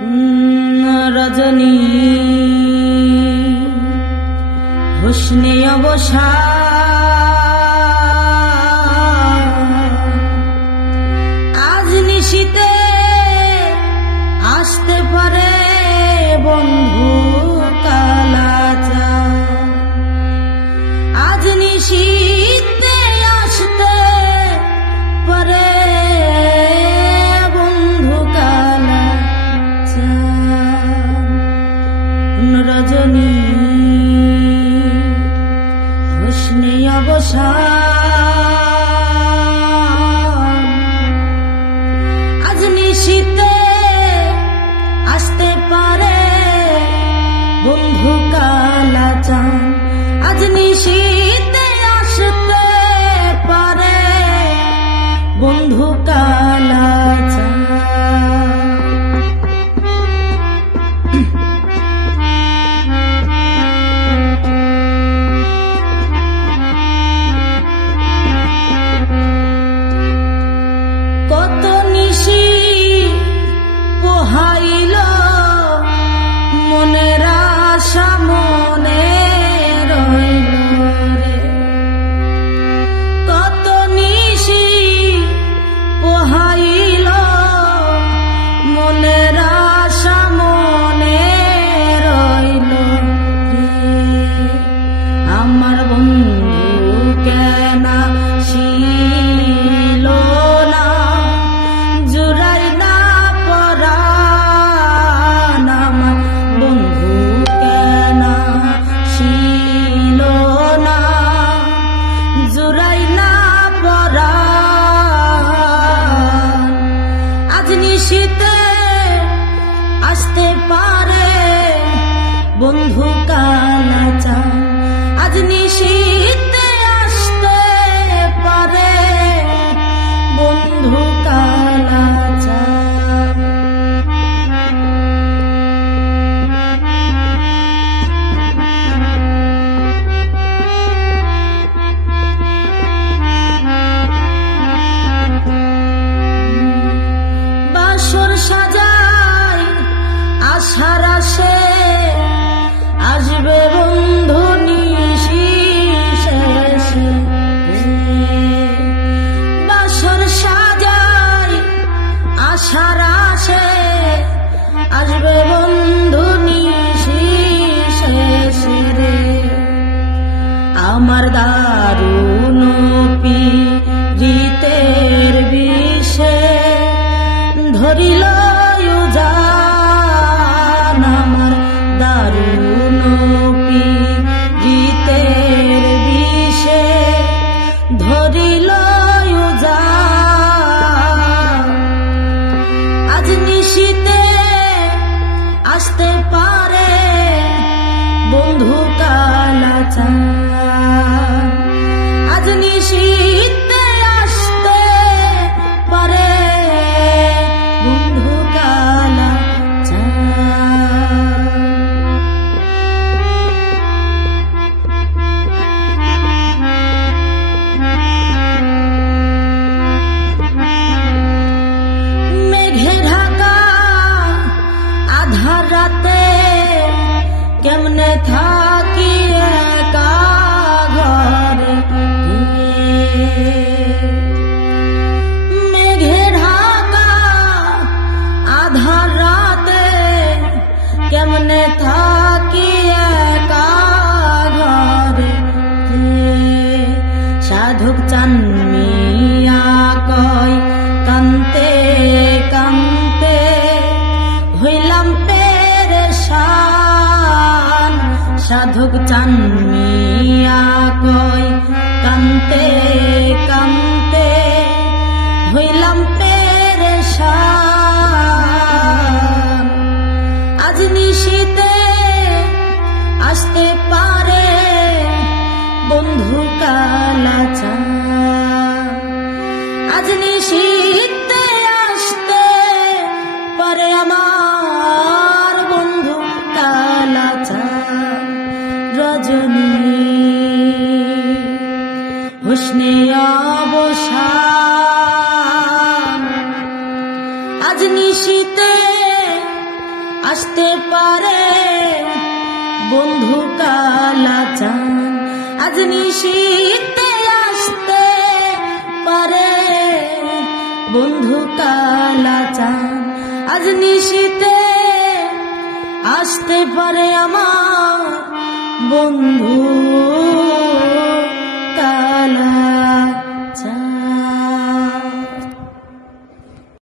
রজনী হুসনে অবসান আজ নিশীতে আসতে পারে বন্ধু কালাচাঁদ আজ নিশীতে আসতে পারে বন্ধু কালাচাঁদ রজনী হুসনে অবসান আজ নিশীতে আসতে পারে বন্ধু কালাচাঁদ আজ নিশীতে আসতে পারে বন্ধু কালাচাঁদ কত নিশি পোহাইল মনের আশা মনে রইল রে কত নিশি পোহাইল মনের আশা মনে রইল রে আমার বন্ধু কেন ছিল না জুড়াই না পরাণ আমার বন্ধু কেন ছিল না জুড়াই না পরাণ আজ নিশীতে আসতে পারে বন্ধু কালাচাঁদ আজ নিশীতে আসতে পারে বন্ধু কালাচাঁদ বাসর সাজাই আশার আসে আসবে বন্ধু নিশি শেষে বাসর সাজাই আশার আসে আসবে বন্ধু নিশি শেষে রে আমার দারুণ পীড়িতের বিষে ধরিল উজান আমার দারুণ পীড়িতের বিষে ধরিল উজান আজ নিশীতে আসতে পারে বন্ধু কালাচাঁদ আজ নিশীতে আসতে পারে বন্ধু কালাচাঁদ মেঘে ঢাকা আধার রাতে কেমনে থাকি একা ঘরে মেঘে ঢাকা আধার রাতে কেমনে থাকি একা ঘরে সাধক চানমিয়া কয় কান্তে কান্তে হইলাম পেরেশান সাধক চানমিয়া কয় কান্তে কান্তে হইলাম পেরেশান আজ নিশীতে আসতে পারে বন্ধু কালাচাঁদ আজ নিশীতে আসতে পারে আমার বন্ধু কালাচাঁদ রজনী হুসনে অবসান আজ নিশীতে আসতে পারে বন্ধু কালাচান, আজ নিশীথে আসতে পারে বন্ধু কালাচান, আজ নিশীথে আসতে পারে আমার বন্ধু